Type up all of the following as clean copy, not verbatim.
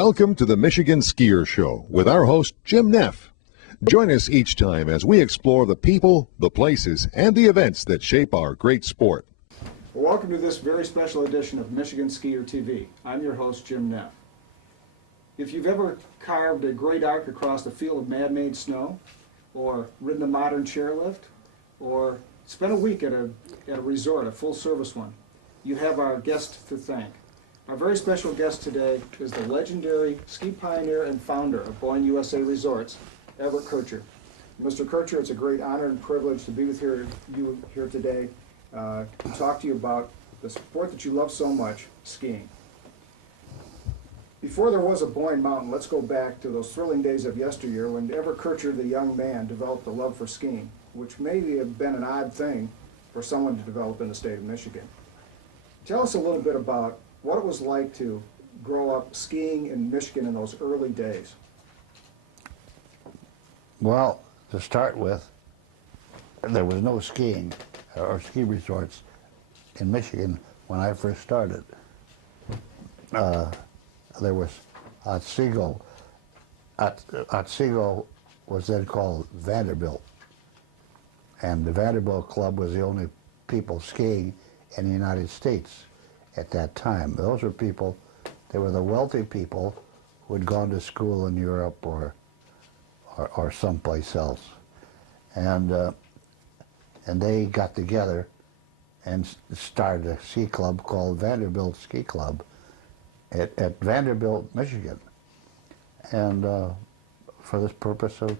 Welcome to the Michigan Skier Show with our host, Jim Neff. Join us each time as we explore the people, the places, and the events that shape our great sport. Well, welcome to this very special edition of Michigan Skier TV. I'm your host, Jim Neff. If you've ever carved a great arc across a field of man-made snow, or ridden a modern chairlift, or spent a week at a resort, a full-service one, you have our guest to thank. Our very special guest today is the legendary ski pioneer and founder of Boyne USA Resorts, Everett Kircher. Mr. Kircher, it's a great honor and privilege to be with you here today to talk to you about the sport that you love so much, skiing. Before there was a Boyne Mountain, let's go back to those thrilling days of yesteryear when Everett Kircher, the young man, developed a love for skiing, which may have been an odd thing for someone to develop in the state of Michigan. Tell us a little bit about what it was like to grow up skiing in Michigan in those early days. Well, to start with, there was no skiing or ski resorts in Michigan when I first started. There was Otsego. Otsego was then called Vanderbilt. And the Vanderbilt Club was the only people skiing in the United States at that time. Those were people, they were the wealthy people who had gone to school in Europe or someplace else. And they got together and started a ski club called Vanderbilt Ski Club at Vanderbilt, Michigan. And for this purpose of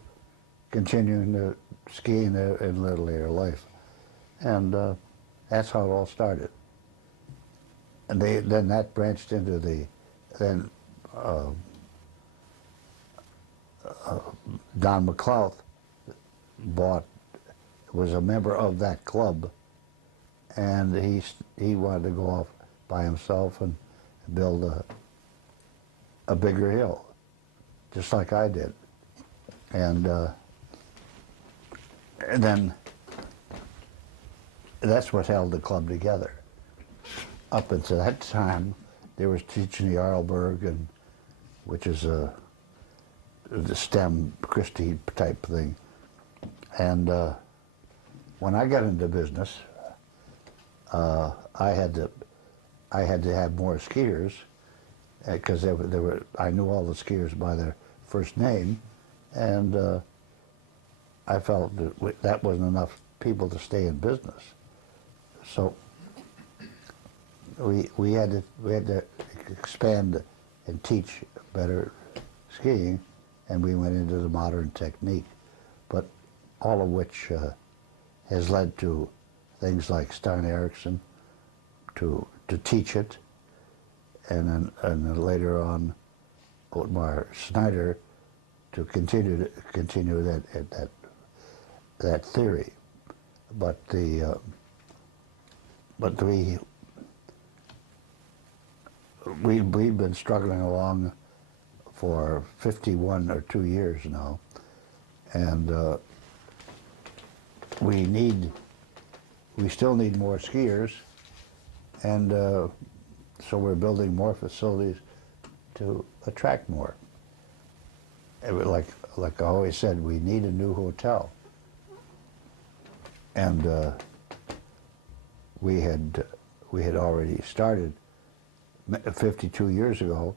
continuing to ski in later life. And that's how it all started. And then that branched into Don McLeod was a member of that club, and he wanted to go off by himself and build a bigger hill, just like I did. And then that's what held the club together. Up until that time, they were teaching the Arlberg, which is the STEM Christie type thing. And when I got into business, I had to have more skiers because I knew all the skiers by their first name, and I felt that wasn't enough people to stay in business. So we had to expand and teach better skiing, and we went into the modern technique, but all of which has led to things like Stein Eriksen to teach it, and then later on Otmar Schneider to continue that theory. But we've been struggling along for 51 or 2 years now, and we still need more skiers, and so we're building more facilities to attract more. Like I always said, we need a new hotel, and we had already started 52 years ago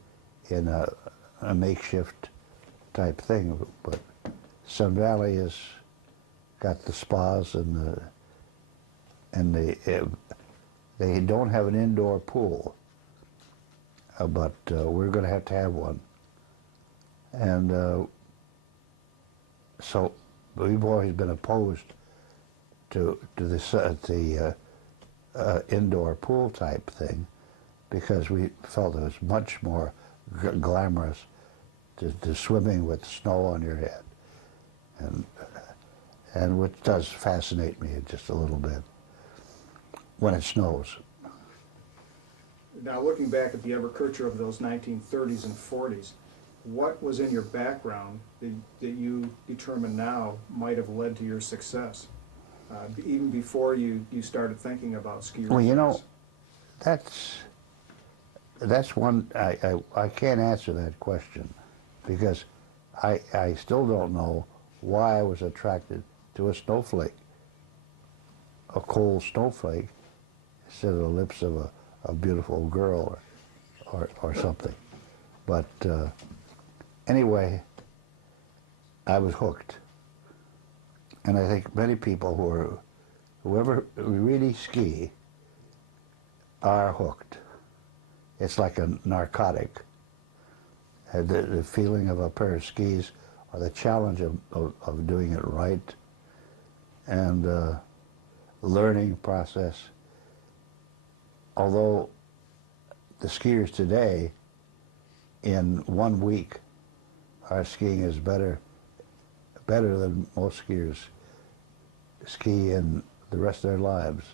in a makeshift type thing, but Sun Valley has got the spas and they don't have an indoor pool, but we're going to have one, and so we've always been opposed to this the indoor pool type thing, because we felt it was much more glamorous to swimming with snow on your head, and which does fascinate me just a little bit when it snows. Now, looking back at the Everett Kircher of those 1930s and 40s, what was in your background that you determine now might have led to your success, even before you started thinking about ski resorts? Well, you know, that's one, I can't answer that question because I still don't know why I was attracted to a snowflake, a cold snowflake, instead of the lips of a beautiful girl or something. But anyway, I was hooked. And I think many people whoever really ski are hooked. It's like a narcotic. The feeling of a pair of skis, or the challenge of doing it right, and learning process. Although the skiers today, in 1 week, are skiing is better than most skiers ski in the rest of their lives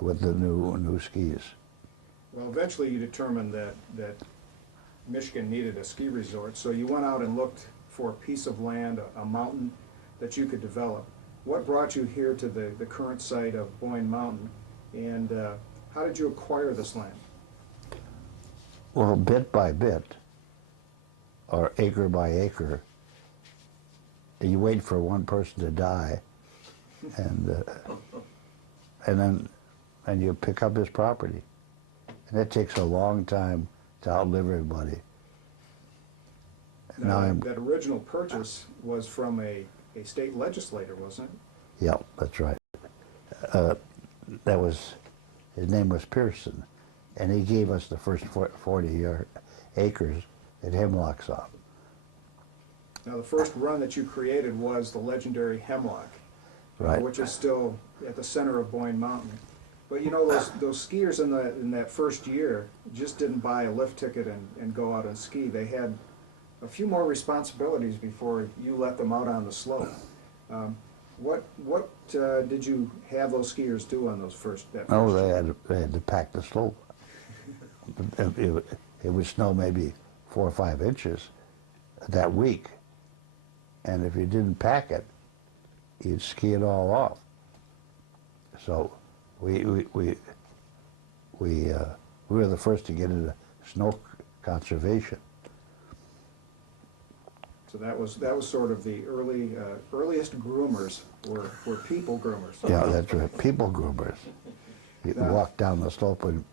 with the new skis. Well, eventually you determined that Michigan needed a ski resort, so you went out and looked for a piece of land, a mountain that you could develop. What brought you here to the current site of Boyne Mountain, and how did you acquire this land? Well, bit by bit, or acre by acre, you wait for one person to die, and then you pick up his property, and it takes a long time to outlive everybody. Now that original purchase was from a state legislator, wasn't it? Yeah, that's right. His name was Pearson, and he gave us the first 40 acres at Hemlock Sound. Now the first run that you created was the legendary Hemlock, Right. which is still at the center of Boyne Mountain. But you know, those skiers in that first year just didn't buy a lift ticket and go out and ski. They had a few more responsibilities before you let them out on the slope. What did you have those skiers do on those first? Oh, they had to pack the slope. It would snow maybe 4 or 5 inches that week, and if you didn't pack it, you'd ski it all off. So we were the first to get into snow conservation. So that was sort of the earliest groomers were people groomers. Yeah, that's right. People groomers. You walk down the slope with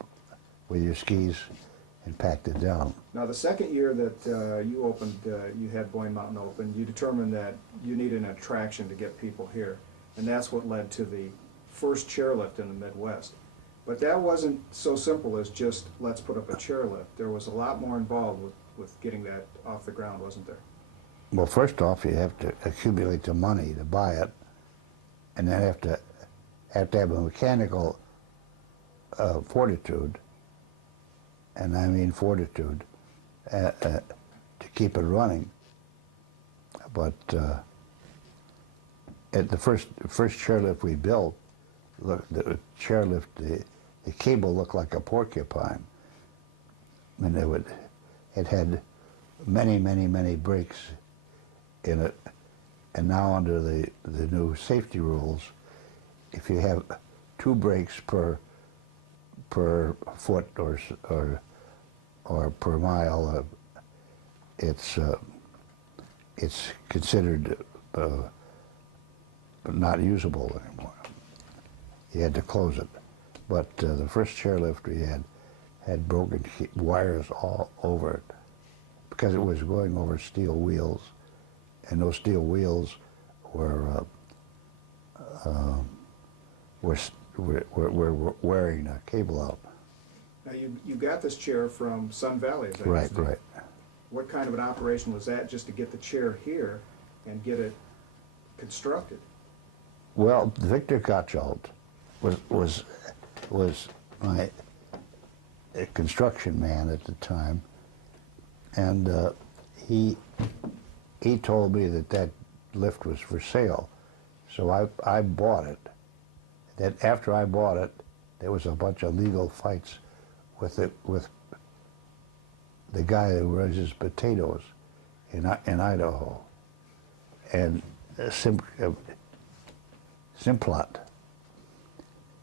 your skis and packed it down. Now the second year that you opened, you had Boyne Mountain open, you determined that you needed an attraction to get people here. And that's what led to the first chairlift in the Midwest. But that wasn't so simple as just, let's put up a chairlift. There was a lot more involved with getting that off the ground, wasn't there? Well, first off, you have to accumulate the money to buy it, and then have to have a mechanical fortitude, and I mean fortitude, to keep it running. But at the first chairlift we built, look, the chairlift, the cable looked like a porcupine. I mean, it had many breaks in it, and now under the new safety rules, if you have 2 breaks per foot or per mile, it's considered not usable anymore. You had to close it. But the first chairlift we had broken wires all over it because it was going over steel wheels, and those steel wheels were wearing a cable out. Now you got this chair from Sun Valley, as I Right, understand. right. What kind of an operation was that, just to get the chair here and get it constructed? Well, Victor Gottschalk was my construction man at the time, and he told me that lift was for sale, so I bought it. Then after I bought it, there was a bunch of legal fights with the guy who raises potatoes in Idaho, and Simplot.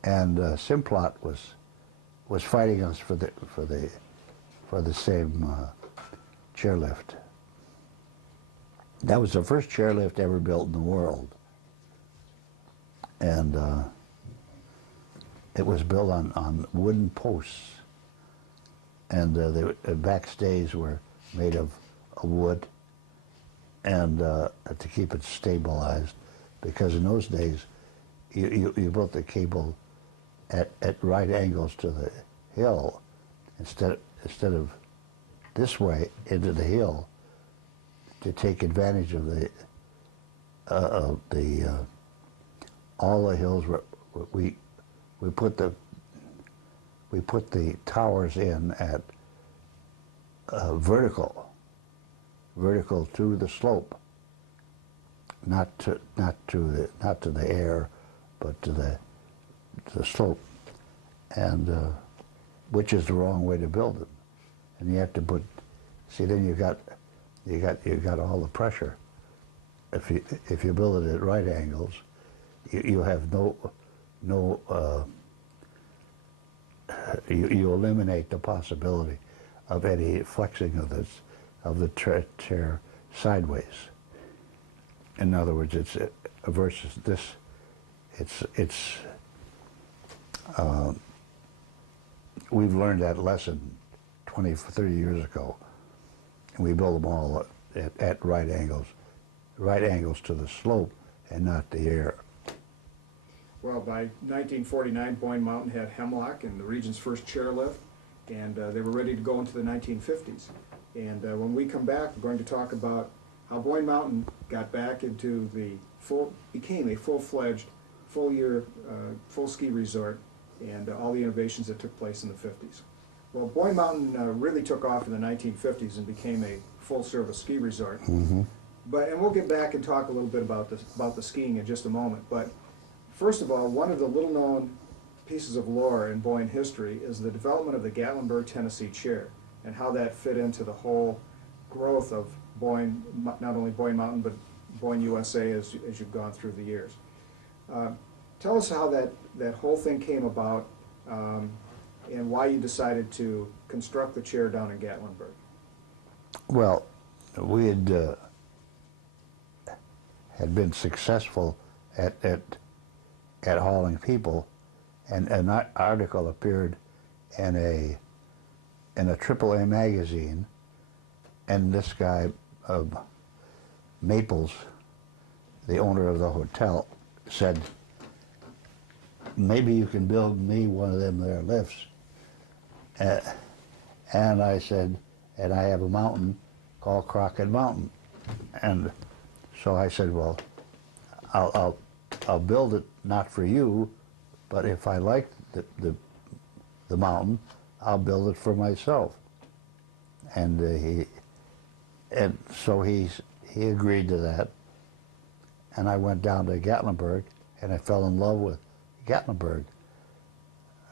And Simplot was fighting us for the for the same chairlift. That was the first chairlift ever built in the world. And it was built on wooden posts. And the backstays were made of wood, and to keep it stabilized, because in those days you built the cable at right angles to the hill instead of this way into the hill, to take advantage of all the hills. We put the towers in at vertical to the slope, not to the air, but to the slope, and which is the wrong way to build them. And you have to put, see, then you got all the pressure. If you build it at right angles, you have you eliminate the possibility of any flexing of the chair sideways. In other words, it's versus this. We've learned that lesson 20, 30 years ago, and we build them all at right angles to the slope and not the air. Well, by 1949, Boyne Mountain had Hemlock and the region's first chairlift, and they were ready to go into the 1950s. And when we come back, we're going to talk about how Boyne Mountain got back into became a full-fledged, full ski resort, and all the innovations that took place in the 50s. Well, Boyne Mountain really took off in the 1950s and became a full-service ski resort. Mm-hmm. And we'll get back and talk a little bit about the skiing in just a moment. But first of all, one of the little-known pieces of lore in Boyne history is the development of the Gatlinburg, Tennessee chair, and how that fit into the whole growth of Boyne, not only Boyne Mountain, but Boyne, USA, as you've gone through the years. Tell us how that whole thing came about, and why you decided to construct the chair down in Gatlinburg. Well, we had been successful at hauling people, and an article appeared in a AAA magazine, and this guy, Maples, the owner of the hotel, said, maybe you can build me one of them there lifts. And I said, and I have a mountain called Crockett Mountain. And so I said, well, I'll build it not for you, but if I like the mountain, I'll build it for myself. And so he agreed to that. And I went down to Gatlinburg, and I fell in love with Gatlinburg.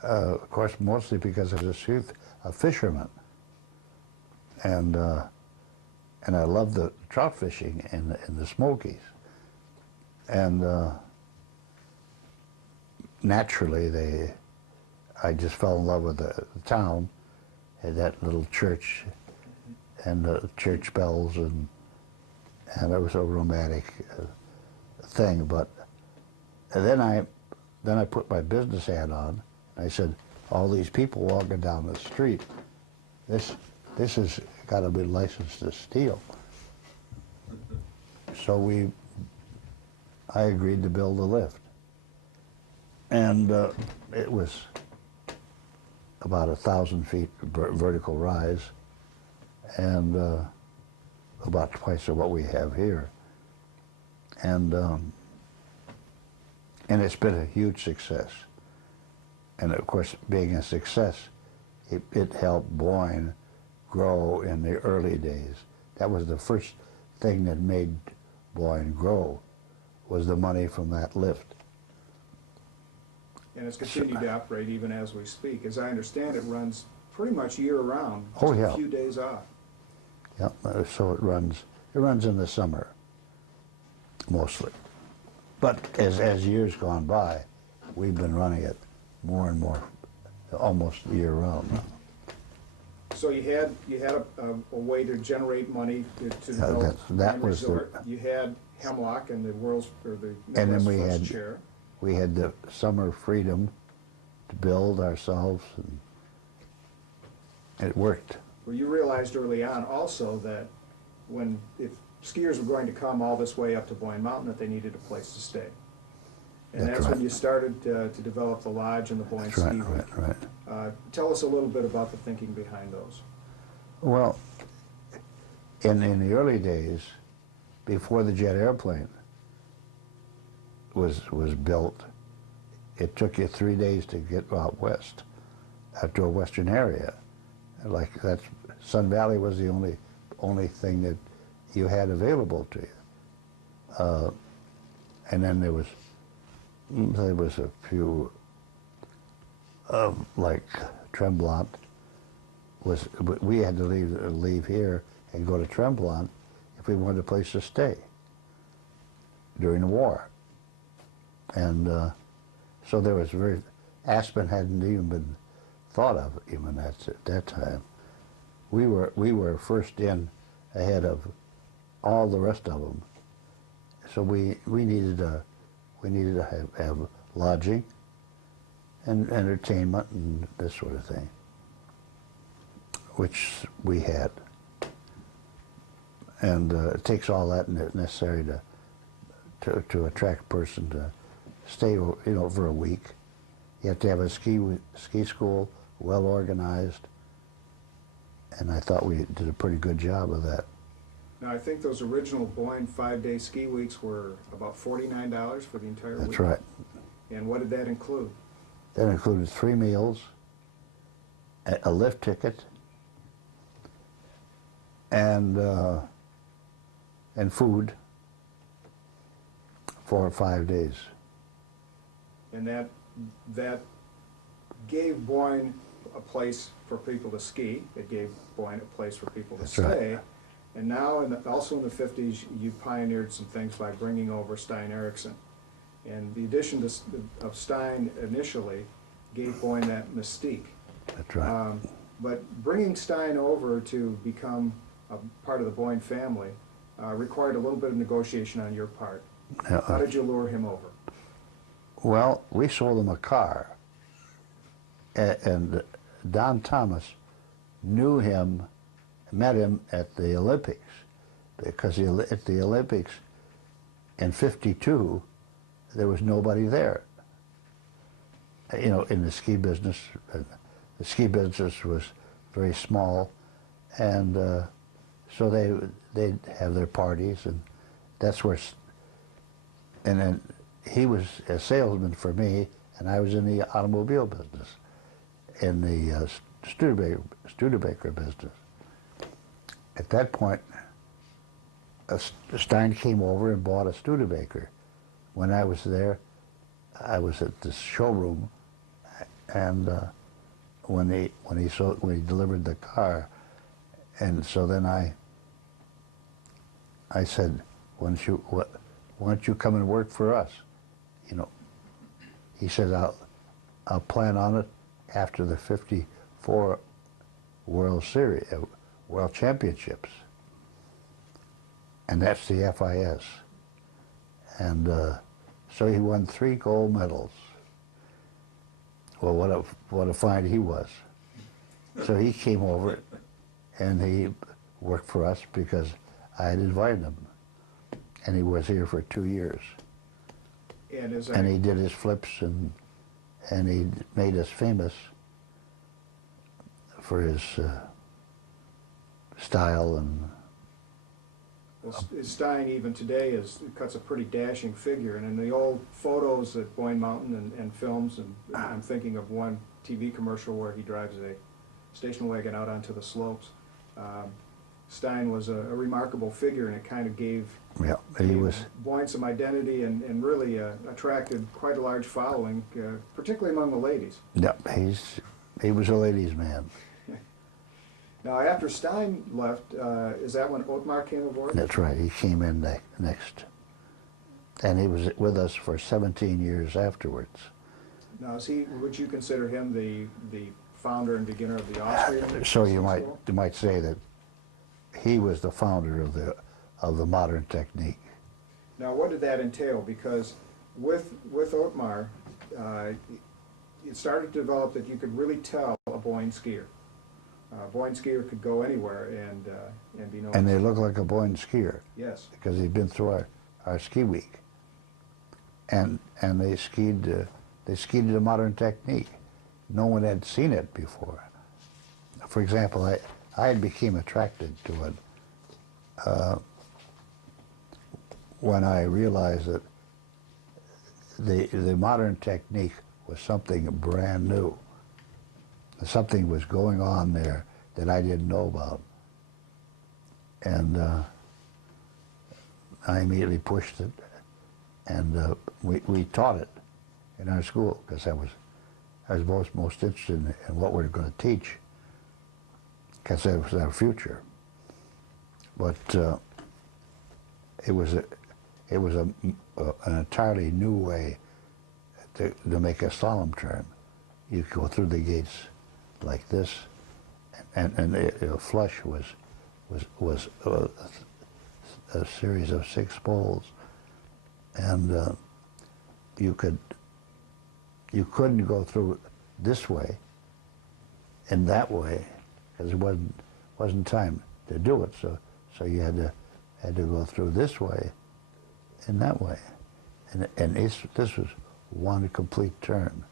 Of course, mostly because I was a fisherman, and I loved the trout fishing in the Smokies, and naturally I just fell in love with the town, and that little church, and the church bells, and it was a romantic thing. But then I put my business hat on. I said, all these people walking down the street, this has got to be licensed to steal. So I agreed to build a lift. And it was about 1,000 feet vertical rise, and about twice of what we have here. And it's been a huge success. And of course, being a success, it helped Boyne grow in the early days. That was the first thing that made Boyne grow, was the money from that lift. And it's continued to operate even as we speak. As I understand, it runs pretty much year-round, just Oh, yeah. a few days off. Yeah, so it runs in the summer, mostly. But as years gone by, we've been running it more and more, almost year-round now. So you had a way to generate money to develop that one was resort. You had Hemlock and the world's or the and then Midwest first chair. we had the summer freedom to build ourselves, and it worked. Well, you realized early on also that if skiers were going to come all this way up to Boyne Mountain, that they needed a place to stay. And that's when you started to develop the lodge and the Boyne Ski Week. Right. Tell us a little bit about the thinking behind those. Well, in the early days, before the jet airplane was built, it took you 3 days to get out west, to a western area. Like Sun Valley was the only thing that you had available to you. And then there was a few, like Tremblant. We had to leave here and go to Tremblant if we wanted a place to stay during the war. And so there was Aspen hadn't even been thought of even at that time. We were first in ahead of all the rest of them. So we needed to have lodging and entertainment and this sort of thing, which we had. And it takes all that necessary to attract a person to stay, for a week. You have to have a ski school, well organized, and I thought we did a pretty good job of that. Now, I think those original Boyne 5-day ski weeks were about $49 for the entire week. That's right. And what did that include? That included 3 meals, a lift ticket, and food for 5 days. And that gave Boyne a place for people to ski. It gave Boyne a place for people to stay. Right. And now, also in the 50s, you pioneered some things by bringing over Stein Erikson. And the addition of Stein initially gave Boyne that mystique. That's right. But bringing Stein over to become a part of the Boyne family required a little bit of negotiation on your part. How did you lure him over? Well, we sold him a car, and Don Thomas knew him, met him at the Olympics, because at the Olympics in '52, there was nobody there. In the ski business, the ski business was very small, and so they'd have their parties, and that's where. And then he was a salesman for me, and I was in the automobile business, in the Studebaker business. At that point, Stein came over and bought a Studebaker. When I was there, I was at the showroom, and when he delivered the car, and so then I said, why don't you come and work for us? He said, I'll plan on it after the '54 World Series, World Championships, and that's the FIS. And so he won 3 gold medals. Well, what a find he was. So he came over and he worked for us because I had invited him. And he was here for 2 years. And he did his flips, and he made us famous for his style. And well, Stein even today cuts a pretty dashing figure, and in the old photos at Boyne Mountain and films, and I'm thinking of one TV commercial where he drives a station wagon out onto the slopes. Stein was a remarkable figure, and it kind of gave Boyne some identity, and really attracted quite a large following, particularly among the ladies. Yeah, he was a ladies' man. Now, after Stein left, is that when Otmar came aboard? That's right. He came in next, and he was with us for 17 years afterwards. Now, would you consider him the founder and beginner of the Austrian. So you school? might say that he was the founder of the modern technique. Now, what did that entail? Because with Otmar, it started to develop that you could really tell a Boyne skier. A Boyne skier could go anywhere and be known. And they look like a Boyne skier. Yes. Because he'd been through our ski week. And they skied the modern technique. No one had seen it before. For example, I became attracted to it when I realized that the modern technique was something brand new. Something was going on there that I didn't know about. And I immediately pushed it, and we taught it in our school, because I was most interested in what we were going to teach, because that was our future. But it was an entirely new way to make a slalom turn. You go through the gates like this, and the flush was a series of 6 poles, and you couldn't go through this way and that way, because there wasn't time to do it. So you had to go through this way and that way, and this was one complete turn,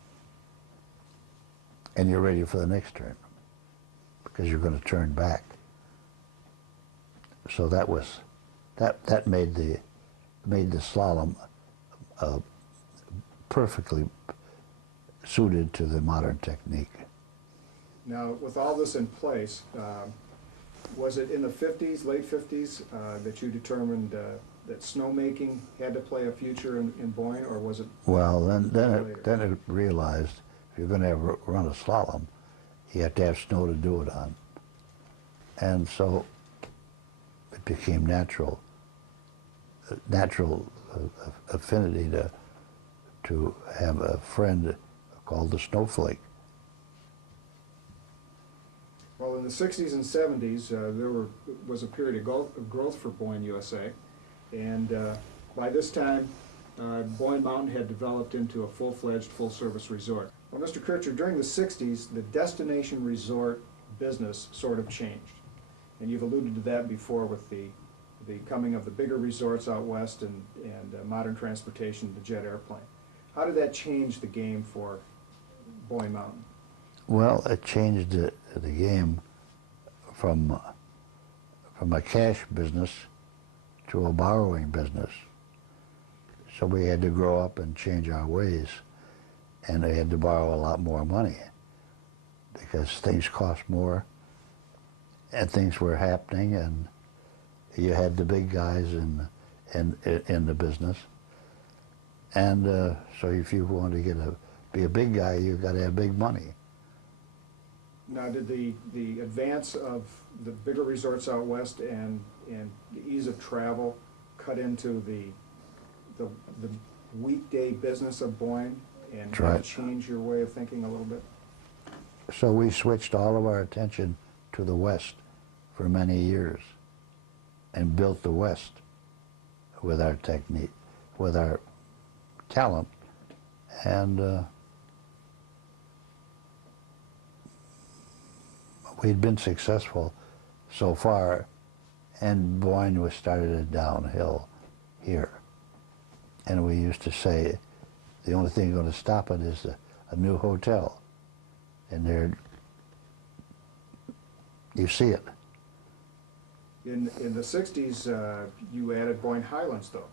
and you're ready for the next turn because you're going to turn back. So that made the slalom perfectly suited to the modern technique. Now, with all this in place, was it in the 50s, late 50s, that you determined that snowmaking had to play a future in Boyne, or was it? Well, then it realized if you're going to run a slalom, you have to have snow to do it on, and so it became natural affinity to have a friend called the Snowflake. Well, in the 60s and 70s, there was a period of growth for Boyne, USA, and by this time, Boyne Mountain had developed into a full-fledged, full-service resort. Well, Mr. Kircher, during the 60s, the destination resort business sort of changed, and you've alluded to that before with the coming of the bigger resorts out west and modern transportation, the jet airplane. How did that change the game for Boyne Mountain? Well, it changed the game from a cash business to a borrowing business. So we had to grow up and change our ways, and they had to borrow a lot more money because things cost more and things were happening, and you had the big guys in the business. And so if you wanted to be a big guy, you got to have big money. Now, did the advance of the bigger resorts out west and the ease of travel cut into the weekday business of Boyne and Right. change your way of thinking a little bit? So we switched all of our attention to the West for many years and built the West with our technique, with our talent, and we'd been successful so far, and Boyne was started downhill here. And we used to say, the only thing going to stop it is a new hotel. And there, you see it. In the 60s, you added Boyne Highlands, though,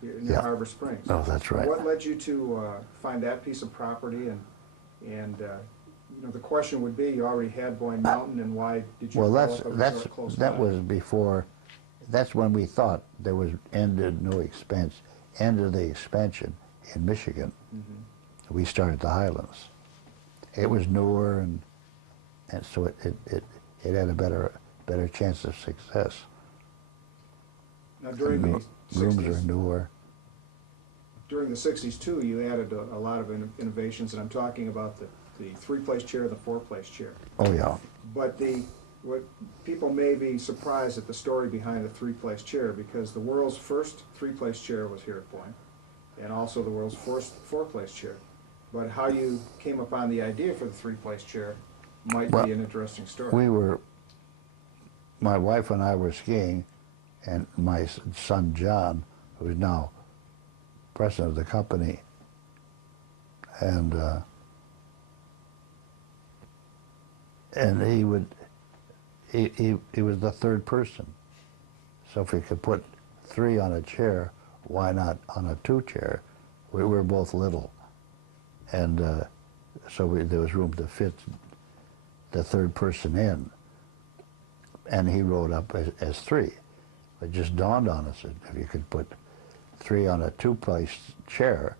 near Yeah. Harbor Springs. Oh, that's right. What led you to find that piece of property? And you know, the question would be, you already had Boyne Mountain, and why did you develop a resort close that by? was before. That's when we thought there was end of the expansion in Michigan. Mm-hmm. We started the Highlands. It was newer, and so it had a better chance of success. Now, during the Rooms 60s, are newer. during the 60s too, you added a lot of innovations, and I'm talking about the three-place chair, the four-place chair. Oh, yeah. But what people may be surprised at the story behind the three-place chair, because the world's first three-place chair was here at Boyne, and also the world's first four-place chair. But how you came upon the idea for the three-place chair might be an interesting story. My wife and I were skiing, and my son John, who is now president of the company, and he was the third person. So if we could put three on a chair, why not on a two chair? We were both little, and so there was room to fit the third person in. And he rode up as three. It just dawned on us that if you could put three on a two-place chair,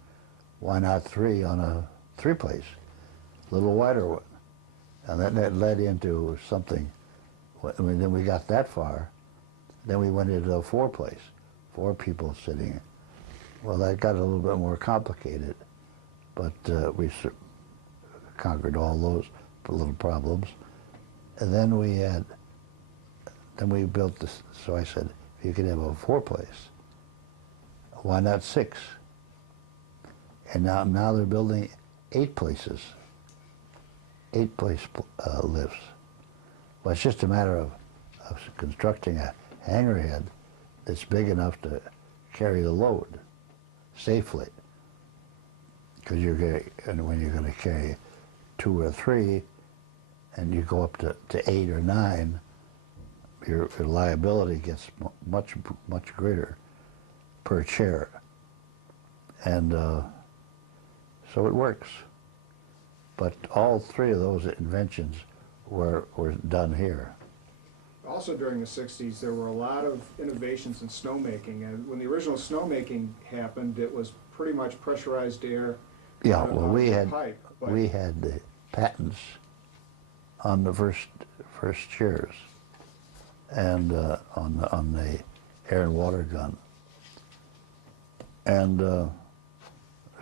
why not three on a three-place, little wider one? And then that led into something. Then we got that far. Then we went into a four-place, four people sitting. Well, that got a little bit more complicated, but we conquered all those little problems. And then we built this. So I said, if you could have a four-place, why not six? And now they're building 8 places, 8-place lifts. Well, it's just a matter of constructing a hangar head that's big enough to carry the load safely. Because when you're going to carry 2 or 3, and you go up to 8 or 9, your liability gets much greater per chair, and so it works. But all 3 of those inventions were done here. Also during the 60s, there were a lot of innovations in snowmaking, and when the original snowmaking happened, it was pretty much pressurized air. Yeah, well, we had the patents on the first chairs, and on the air and water gun, and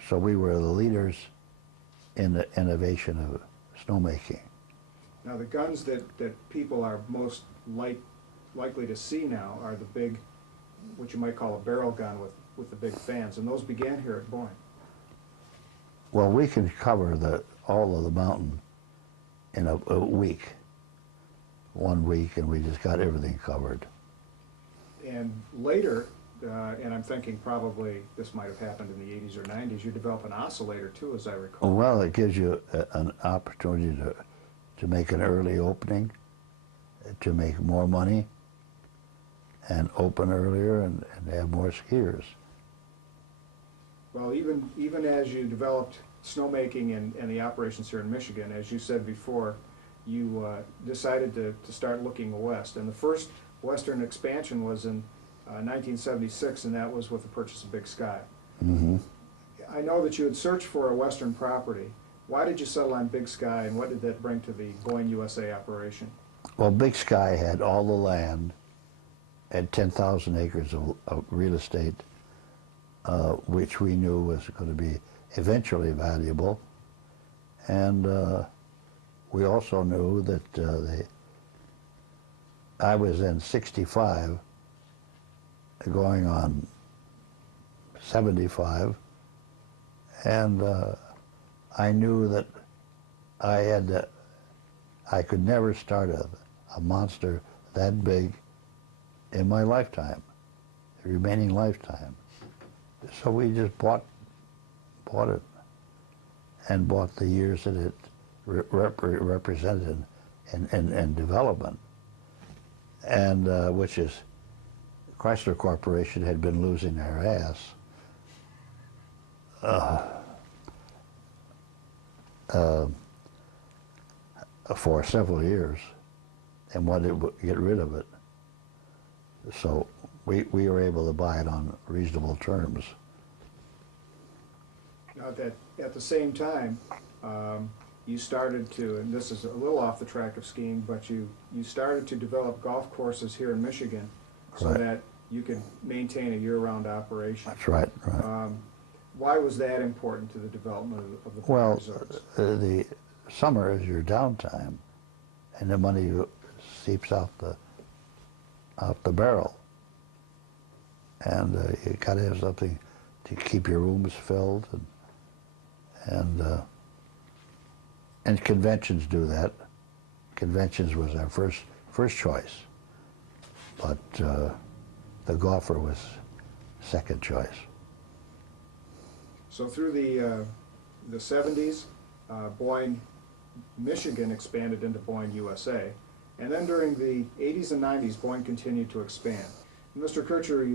so we were the leaders in the innovation of snowmaking. Now the guns that people are most likely to see now are the big, what you might call a barrel gun with the big fans, and those began here at Boyne. Well, we can cover all of the mountain in a week, 1 week, and we just got everything covered. And later, and I'm thinking probably this might have happened in the 80s or 90s, you develop an oscillator too, as I recall. Well, it gives you an opportunity to make an early opening, to make more money, and open earlier and have more skiers. Well, even as you developed snowmaking and the operations here in Michigan, as you said before, you decided to start looking west. And the first western expansion was in 1976, and that was with the purchase of Big Sky. Mm-hmm. I know that you had searched for a western property. Why did you settle on Big Sky, and what did that bring to the Boyne, USA operation? Well, Big Sky had all the land, had 10,000 acres of real estate, which we knew was going to be eventually valuable. And we also knew that I was then 65, going on 75, and I knew that I could never start a monster that big in my lifetime, the remaining lifetime. So we just bought it, and bought the years that it represented in development, and which is Chrysler Corporation had been losing their ass. For several years, and wanted to get rid of it. So we were able to buy it on reasonable terms. Now at the same time, you started to, and this is a little off the track of skiing, but you started to develop golf courses here in Michigan so Right. that you could maintain a year-round operation. That's right, right. Why was that important to the development of the Well, resorts? the summer is your downtime, and the money seeps out the barrel. And you got to have something to keep your rooms filled, and conventions do that. Conventions was our first choice, but the golfer was second choice. So through the 70s, Boyne, Michigan expanded into Boyne, USA. And then during the 80s and 90s, Boyne continued to expand. Mr. Kircher,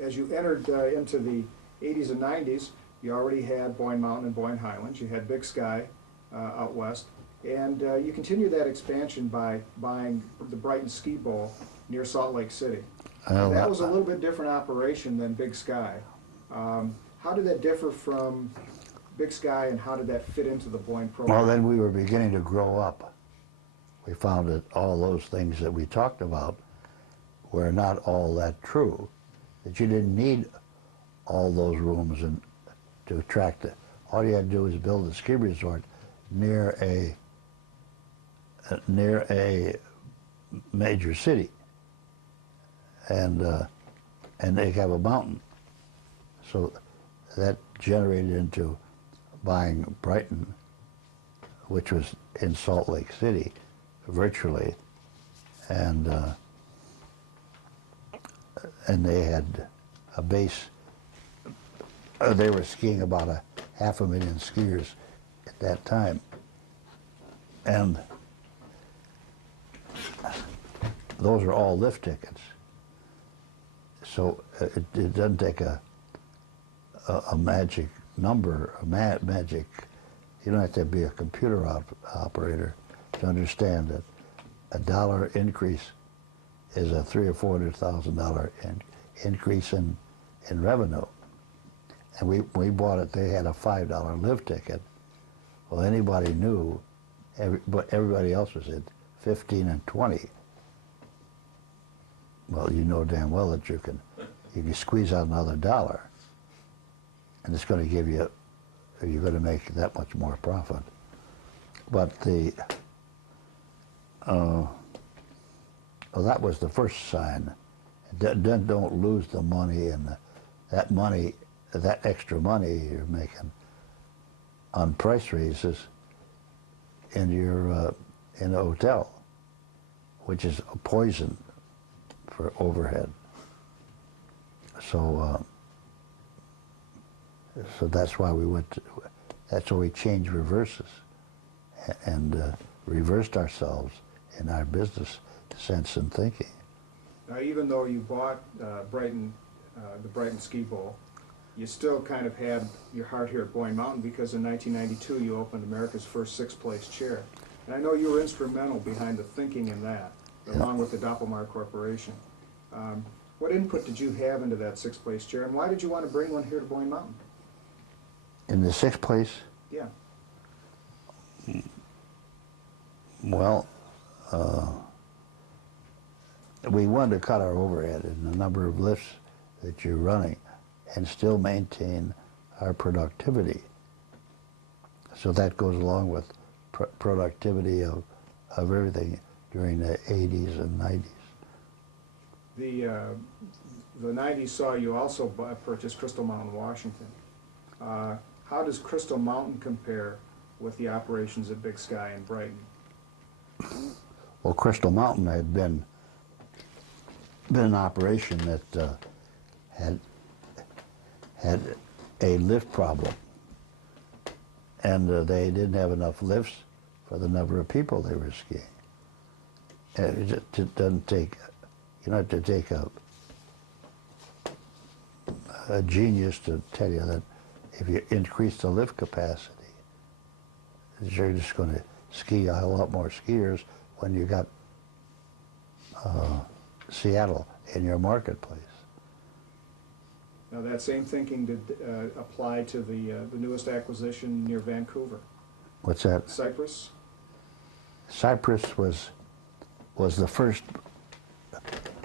as you entered into the 80s and 90s, you already had Boyne Mountain and Boyne Highlands. You had Big Sky out west. And you continued that expansion by buying the Brighton Ski Bowl near Salt Lake City. That was a little bit different operation than Big Sky. How did that differ from Big Sky, and how did that fit into the Boyne program? Well, then we were beginning to grow up. We found that all those things that we talked about were not all that true, that you didn't need all those rooms to attract it. All you had to do was build a ski resort near a major city, and they have a mountain. So that generated into buying Brighton, which was in Salt Lake City, virtually, and they had a base. They were skiing about 500,000 skiers at that time, and those are all lift tickets. So it doesn't take a magic number, magic. You don't have to be a computer operator to understand that a dollar increase is a $300,000 or $400,000 increase in revenue. And we bought it. They had a $5 lift ticket. Well, anybody knew, but everybody else was at 15 and 20. Well, you know damn well that you can squeeze out another dollar, and it's going to give you, you're going to make that much more profit. But well, that was the first sign. Then don't lose the money, and that extra money you're making on price raises in your in a hotel, which is a poison for overhead. So so that's why that's why we changed reverses and reversed ourselves in our business sense and thinking. Now, even though you bought Brighton, the Brighton Ski Bowl, you still kind of had your heart here at Boyne Mountain, because in 1992 you opened America's first sixth-place chair. And I know you were instrumental behind the thinking in that, along with the Doppelmayr Corporation. What input did you have into that sixth-place chair, and why did you want to bring one here to Boyne Mountain? In the sixth place? Yeah. Well, we wanted to cut our overhead in the number of lifts that you're running and still maintain our productivity. So that goes along with productivity of everything during the 80s and 90s. The 90s saw you also purchase Crystal Mountain, Washington. How does Crystal Mountain compare with the operations at Big Sky and Brighton? Well, Crystal Mountain had been an operation that had a lift problem, and they didn't have enough lifts for the number of people they were skiing. And it doesn't take, you don't have to take a genius to tell you that if you increase the lift capacity, you're just going to ski a lot more skiers when you got Seattle in your marketplace. Now, that same thinking did apply to the newest acquisition near Vancouver. What's that? Cypress? Cypress was the first.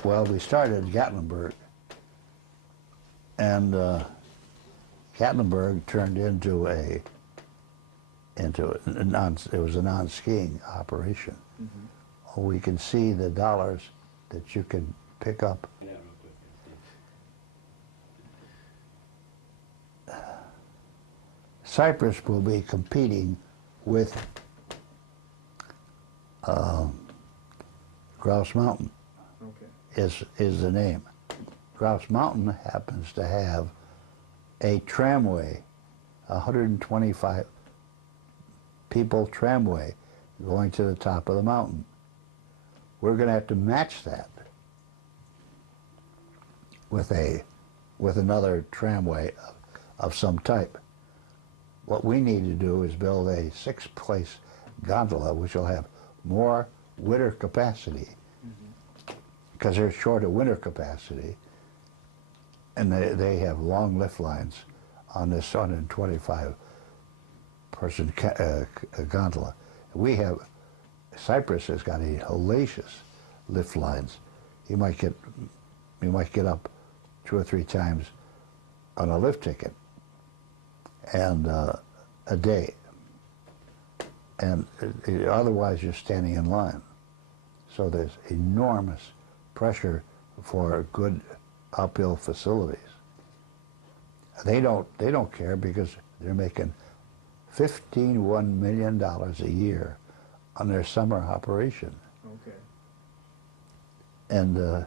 Well, we started in Gatlinburg, and Gatlinburg turned into into it. It was a non-skiing operation. We can see the dollars that you can pick up. Cypress will be competing with Grouse Mountain. Okay. Is the name. Grouse Mountain happens to have a tramway, 125 people tramway going to the top of the mountain. We're going to have to match that with another tramway of some type. What we need to do is build a 6-place gondola which will have more winter capacity, because they're short of winter capacity, and they have long lift lines on this 125 person gondola. Cypress has got a hellacious lift lines. You might get up 2 or 3 times on a lift ticket and a day, and otherwise you're standing in line. So there's enormous pressure for good uphill facilities. They don't care because they're making $1 million a year on their summer operation. Okay. And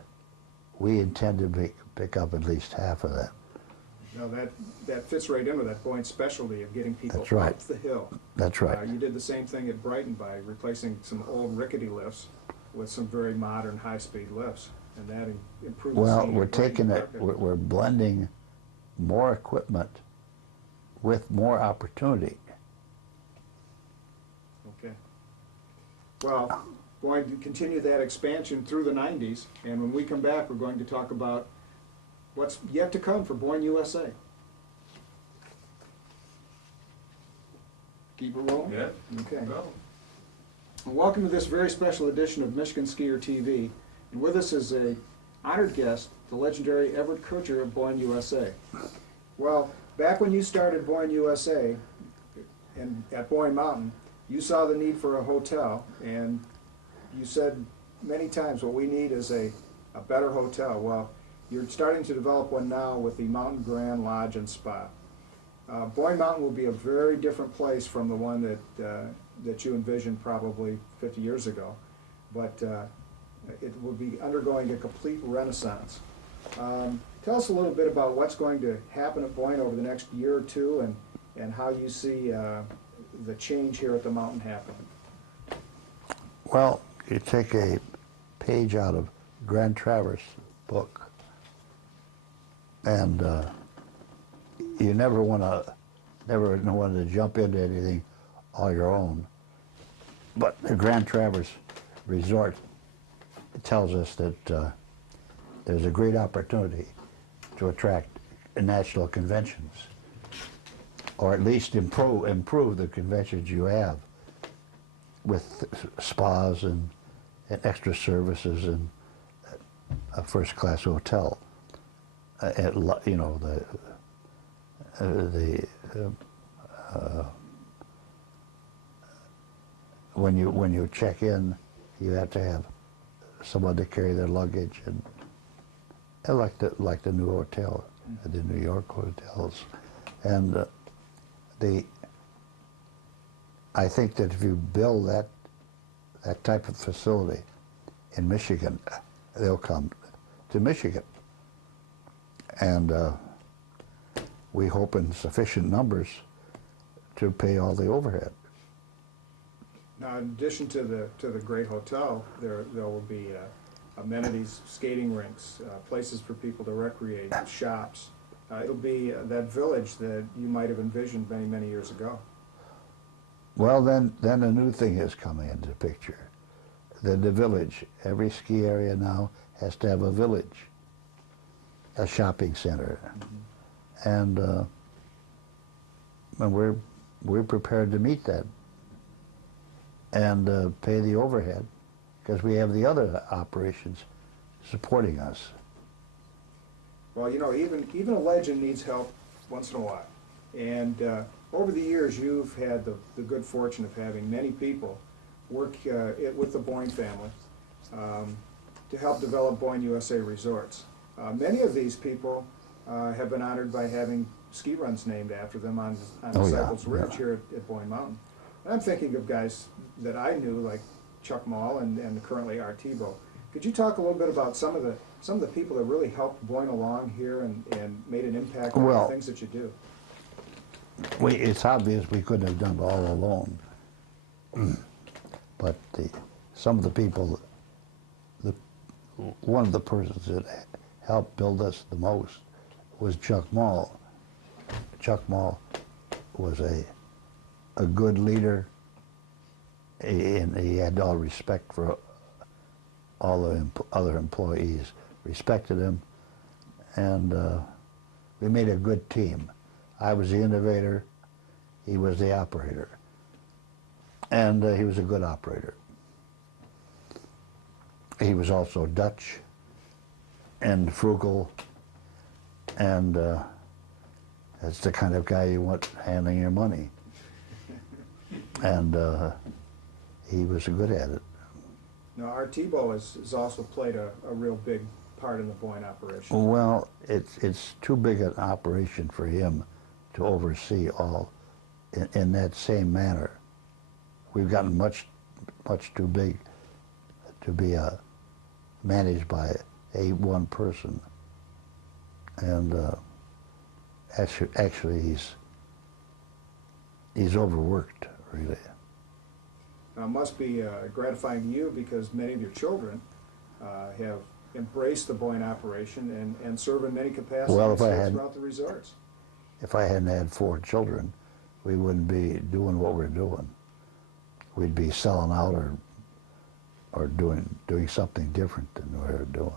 we intend to pick up at least half of that. Now that fits right in with that Boyne specialty of getting people That's right. up the hill. That's right. You did the same thing at Brighton by replacing some old rickety lifts with some very modern high-speed lifts, and that improved. Well, we're taking it. We're blending more equipment with more opportunity. Okay. Well, going to continue that expansion through the 90s, and when we come back, we're going to talk about what's yet to come for Boyne, USA. Keep it rolling? Yeah. Okay. Go. Well, welcome to this very special edition of Michigan Skier TV. And with us is a honored guest, the legendary Everett Kircher of Boyne, USA. Well, back when you started Boyne, USA, and at Boyne Mountain, you saw the need for a hotel, and you said many times what we need is a better hotel. Well, you're starting to develop one now with the Mountain Grand Lodge and Spa. Boyne Mountain will be a very different place from the one that you envisioned probably 50 years ago, but it will be undergoing a complete renaissance. Tell us a little bit about what's going to happen at Boyne over the next year or two, and how you see the change here at the mountain happen. Well, you take a page out of Grand Traverse book, and you never want to jump into anything all your own. But the Grand Traverse Resort tells us that there's a great opportunity to attract national conventions, or at least improve the conventions you have with spas and extra services and a first-class hotel. You know, when you check in, you have to have someone to carry their luggage, and like the new hotel, the New York hotels, and I think that if you build that type of facility in Michigan, they'll come to Michigan, and we hope in sufficient numbers to pay all the overhead. Now, in addition to the great hotel, there will be amenities, skating rinks, places for people to recreate, shops. It'll be that village that you might have envisioned many, many years ago. Well, then a new thing is coming into the picture. The village. Every ski area now has to have a village, a shopping center, and we're prepared to meet that and pay the overhead, because we have the other operations supporting us. Well, you know, even a legend needs help once in a while. And over the years, you've had the good fortune of having many people work with the Boyne family to help develop Boyne USA Resorts. Many of these people have been honored by having ski runs named after them on Disciples Ridge here at Boyne Mountain. And I'm thinking of guys that I knew, like Chuck Mall and currently Art Tebow. Could you talk a little bit about some of the people that really helped Boyne along here and made an impact on the things that you do? It's obvious we couldn't have done it all alone. But some of the people, one of the persons that helped build us the most was Chuck Mall. Chuck Mall was a good leader, and he had all respect for all the other employees, respected him, and we made a good team. I was the innovator, he was the operator, and he was a good operator. He was also Dutch and frugal, and that's the kind of guy you want handling your money. And he was good at it. Now, Art Tebow has also played a real big part in the Boyne operation. Well, it's too big an operation for him to oversee all in that same manner. We've gotten much too big to be managed by one person. And actually he's overworked, really. Now, it must be gratifying to you because many of your children have embraced the Boyne operation and serve in many capacities throughout the resorts. If I hadn't had 4 children, we wouldn't be doing what we're doing. We'd be selling out or doing something different than we're doing.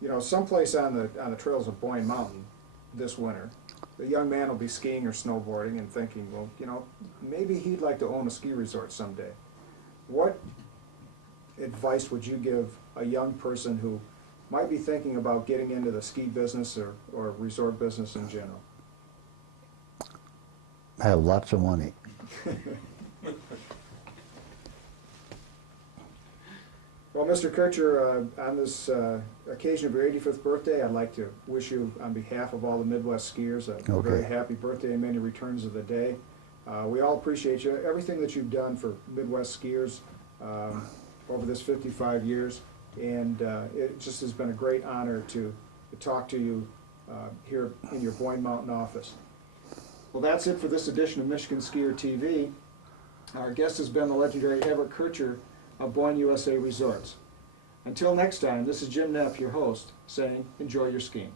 You know, someplace on the trails of Boyne Mountain this winter, the young man will be skiing or snowboarding and thinking, well, you know, maybe he'd like to own a ski resort someday. What advice would you give a young person who might be thinking about getting into the ski business or resort business in general? Have lots of money. Well, Mr. Kircher, on this occasion of your 85th birthday, I'd like to wish you, on behalf of all the Midwest skiers, a very happy birthday and many returns of the day. We all appreciate you, everything that you've done for Midwest skiers over this 55 years, and it just has been a great honor to talk to you here in your Boyne Mountain office. Well, that's it for this edition of Michigan Skier TV. Our guest has been the legendary Everett Kircher of Boyne USA Resorts. Until next time, this is Jim Neff, your host, saying enjoy your skiing.